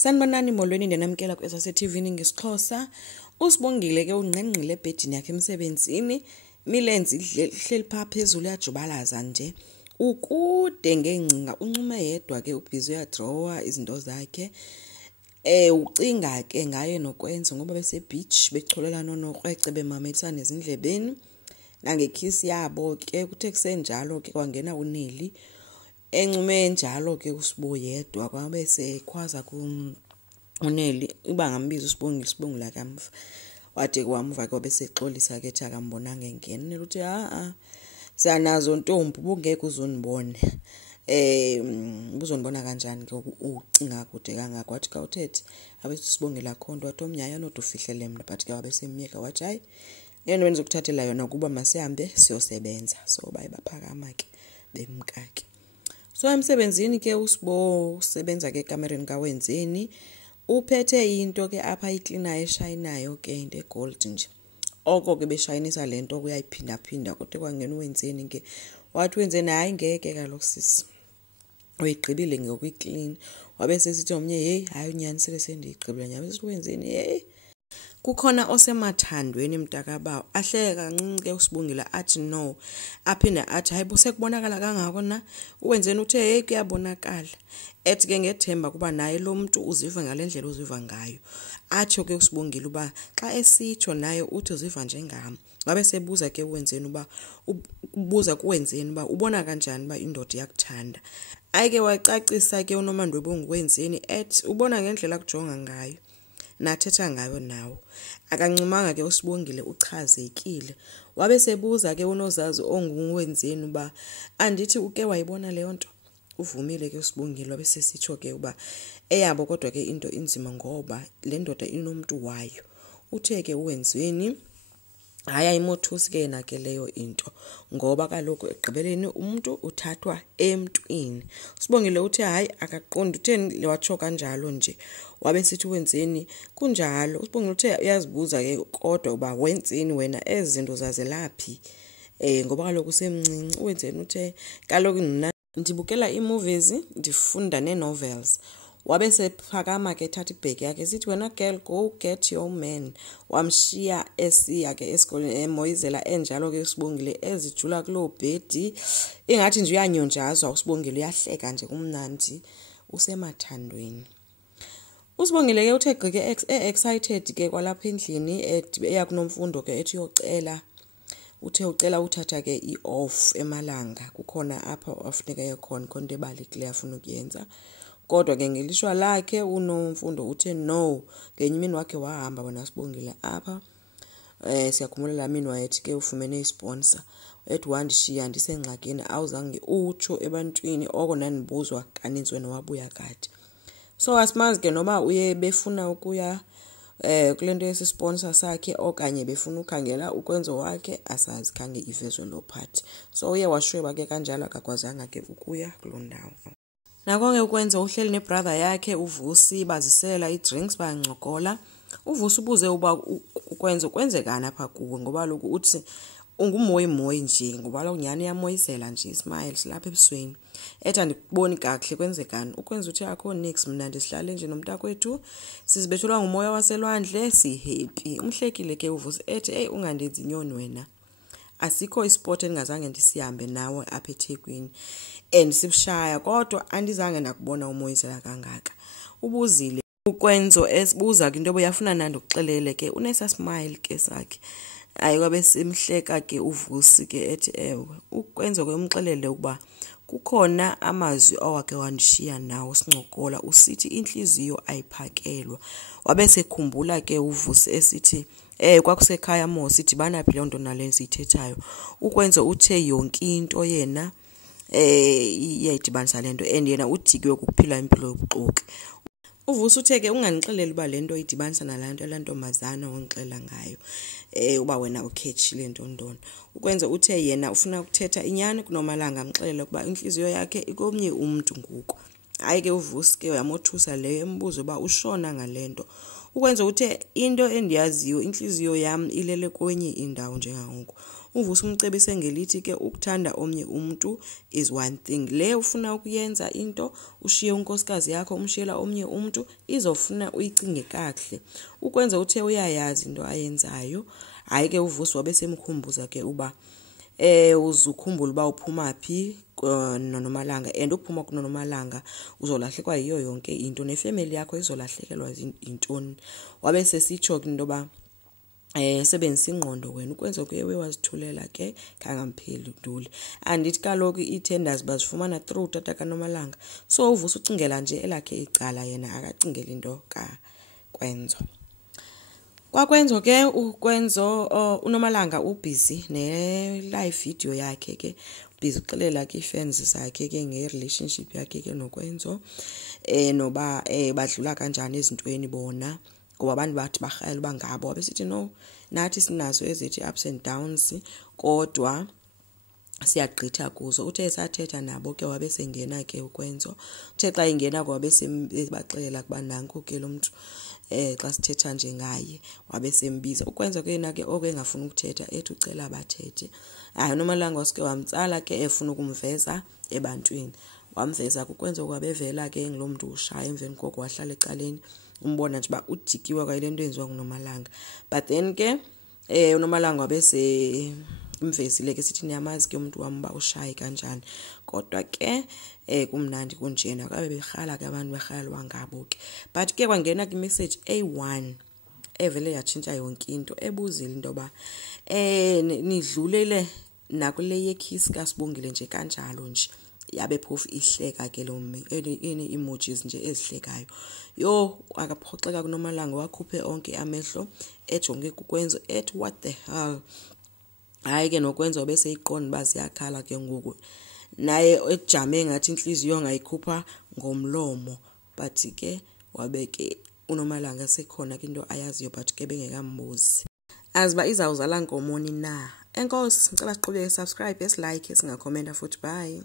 Sanibonani molweni ndenamkela kwesa-TV ngesixhosa. Usibongile ke ungqengqile ebhedini yakhe emsebenzini, milenzi ihleli pha phezulu yajubalaza nje. Ukude ngengcinga uncume yedwa ke ubhizi uyadrawer izinto zakhe. Ucinga ke ngaye nokwenza ngoba bese-beach becholelana nokrece bemamelisana ezindlebeni. Nangekhisi yabo ke kuthe kusenjalo ke kwangena uNeli. Encume njalo ke uSibo yedwa kwabe sekhwaza uNeli iba ngambiza Sibongile kamva. Wathi kwamva ke besexolisa ke akambonanga engene. Neli uthi sanazo ntombi ubungeke uzonibone. Ubuzonibona kanjani ke ucinga kude kangaka wathi ka uthethe abethi Sibongile akhonto wathi omnyaya nothi ufihlele mina but ke wabesemyeka wathi hayi yena wenza ukuthathela yona kuba masihambe siyosebenza. So bayibaphakama ke bemkake. So emsebenzini ke uSibo usebenza ke ekamereni kaWenzeni uphethe into ke apha icleaner eshayinayo ke into egold nje. Oko ke beshayinisa lento kuyayiphinda phinda kodwa kwangena uWenzeni ke wathi Wenzeni hayi ngeke kaloku sisi uyigqibile ngokuyiclean wabe sesithi omnye hey hayi unyanisele sendiyigqibile nyabe siWenzeni hey kukhona osemathandweni mntakaba ahleke kancinci ke uSibongile athi no aphinde athi hayi busekubonakala kangako na uWenzeni uthe hey kuyabonakala ethi ke ngethemba kuba naye lo muntu uziva ngalendlela uziva ngayo athi ke uSibongile uba xa esitsho naye uthi uziva njengami wabe sebuza ke uWenzeni uba ubuza kuWenzeni uba ubona kanjani uba indoda yakuthanda ayike wacacisa ke uNomandwebo nguWenzeni ethi ubona ngendlela akujonga ngayo nathetha ngayo nawo akancumanga ke uSibongile uchazekile wabe sebuza ke unozazi onguWenzeni uba andithi uke wayibona leyo nto uvumile ke uSibongile wabe sesitsho ke uba eyabo kodwa ke into inzima ngoba le ndoda inomuntu wayo uthe ke uWenzeni hayi ayimothusi ke yena ke leyo into ngoba kaloku egqibeleni umuntu uthathwa emntwini. Sibongile uthe hayi akaqondi utheni watsho kanjalo nje wabe sithi uWenzeni kunjalo. Usibongile uthe uyazibuza ke kodwa uba Wenzeni wena ezinto zazelaphi ngoba kaloku usemncinci. uWenzeni uthe kaloku ndibukela imovies ndifunda nenovels wabe sephakama ke thatha ibheki yakhe sithi wena girl go get your man wamshiya esiya ke esikoleni emoyizela enjalo ke uSibongile ezijula kulo bhedi ingathi nje uyanyonjazwa uSibongile uyahleka nje kumnandi usemathandweni. uSibongile ke uthe gqike excited ke kwalapha endlini eya kunomfundo ke ethi yocela uthe ucela uthatha ke i-off eMalanga kukhona apha afuneka yekhona konke ebalekile afuna ukuyenza kodwa ke ngelishwa lakhe unomfundo uthe no ngenye imini wakhe wahamba wena Sibongile apha siyakhumulela mina wayethi ke ufumene isponsor ethi wandishiya ndisengxakini awuzange utsho ebantwini oko nanibuzwa kaninzi wena wabuya kade. So asimazi ke noma uye befuna ukuya kulento yesisponsor sakhe okanye befuna ukhangela ukwenzo wakhe asazi khange ivezwe lo part. So uye washweba ke kanjalo akakwazanga ke ukuya kulondawo. Nakonke ukwenza uhleli nebrother yakhe uVusi bazisela idrinks bayancokola. uVusi ubuze uba ukwenza kwenzekana apha kuwe ngoba lokhu uthi ungumoyi nje ngoba lo nyani yamoyizela nje ismile silapha ebusweni ethi andikuboni kahle kwenzekani. Ukwenza uthi akho nix mina ndisihlale nje nomntakwethu sizibethelwa ngumoya waselwandle sihappy. Umhlekile ke uVusi ethi hey ungandenzi inyoni wena asikho isport engazange ndisihambe nawe apha eThekwini and sibushaya kodwa andizange nakubona umoyizela kangaka. Ubuzile ukwenzo esibuza ke into boyafuna nandi ukuxelele ke unesa smile ke sakhe ayikwabe simhleka ke uVusi ke ethi ewe ukwenzo ke umxelele ukuba kukhona amazwi awake wandishiya nawo sincokola usithi inhliziyo ayiphakelwa wabe sekhumbula ke uVusi esithi kwakusekhaya mo sithi banaphi le nto nale siyithethayo. Ukwenzo uthe yonke into yena iyayidibanisa lento and yena udikwe ukuphila impilo yobuxoki. uVusi uthe ke unganixeleli uba lento idibanisa nalanto elantomazana wongixela ngayo uba wena ukhetshile ntondona. Ukwenza uthe yena ufuna ukuthetha inyani kuNomalanga amxelele ukuba inhliziyo yakhe ikomnye umuntu ngoku. Hayi ke uVusi ke uyamothusa leyo embuzo uba ushona ngalento. Ukwenza uthe into endiyaziyo inhliziyo yami ilele kwenye indawo njengangoku. uvusa umcebise ngelithi ke ukuthanda omnye umuntu is one thing. Le ufuna ukuyenza into ushiye unkosikazi yakho umshiyela omnye umuntu izofuna uyicinge kahle. Ukwenza uthe uyayazi into ayenzayo, hayi ke uvusa wabesemkhumbuza ke uba uzukhumbula uba uphuma phi noNomalanga, and ukuphuma kuNomalanga uzolahlekwa yiyo yonke into nefamily yakho izolahlekelwa intoni. Wabe sesitsho into ba sebenzisa ingqondo wena ukwenza ke wazithulela ke kangampheli uduli. Andithi kaloku ii-tenders bazifumana through tata kaNomalanga, so uvusa ucingela nje elakhe icala, yena akacingela into kaKwenzo. Kwakwenzo ke uKwenzo uNomalanga ubusy ne-live video yakhe ke, busy uxelela ke fans zakhe ke nge-relationship yakhe ke noKwenzo, noba badlula kanjani ezintweni bona, ngoba abantu bathi barhayela uba ngabo. Wabesithi no, nathi sinazo ezithi ups and downs kodwa siyagqitha kuzo. Uthe esathetha nabo ke wabesengena ke uKwenzo, uthe xa ingena kwabesebaxelela kuba nanku ke lo mntu xa sithetha nje ngaye, wabesembiza uKwenzo ke yena ke engafuna ukuthetha ethi ucela bathethe. Hayi uNomalanga wasike wamtsala ke efuna ukumveza ebantwini, wamveza kuKwenzo kwabevela ke ngilo mntu ushaya emveni koko wahlala ecaleni, umbona nje ba ujikiwe kwale nto yenziwa nguNomalanga. But then ke uNomalanga wabese umvezile ke sithi niyamazi ke umuntu wami ba ushaye kanjani, kodwa ke kumnandi kunjena. Kabe berhala ke abantu berhalwa ngabo ke, but ke kwangena ke message A1 evele yatshintsha yonke into, ebuzile into ba nidlulele nakule yekiss kaSibongile nje kanjalo nje. Yabe phofu ihleka ke lo emojis nje ezihlekayo. Yo akaphoxeka kuNomalanga, wakhuphe onke amehlo ejonge kuKwenzo ethi what the hell. Hayi ke noKwenzo bese iqonda baziyakhala ke ngoku, naye ejame ngathi inhliziyo ngayikhupha ngomlomo, but ke wabeke uNomalanga sekhona ke into ayaziyo, but ke bengekambuzi aziba izawuzala nkomoni na. Enkosi, ngicela siqhubeke subscribe, like, singakhomenta futhi. Bye.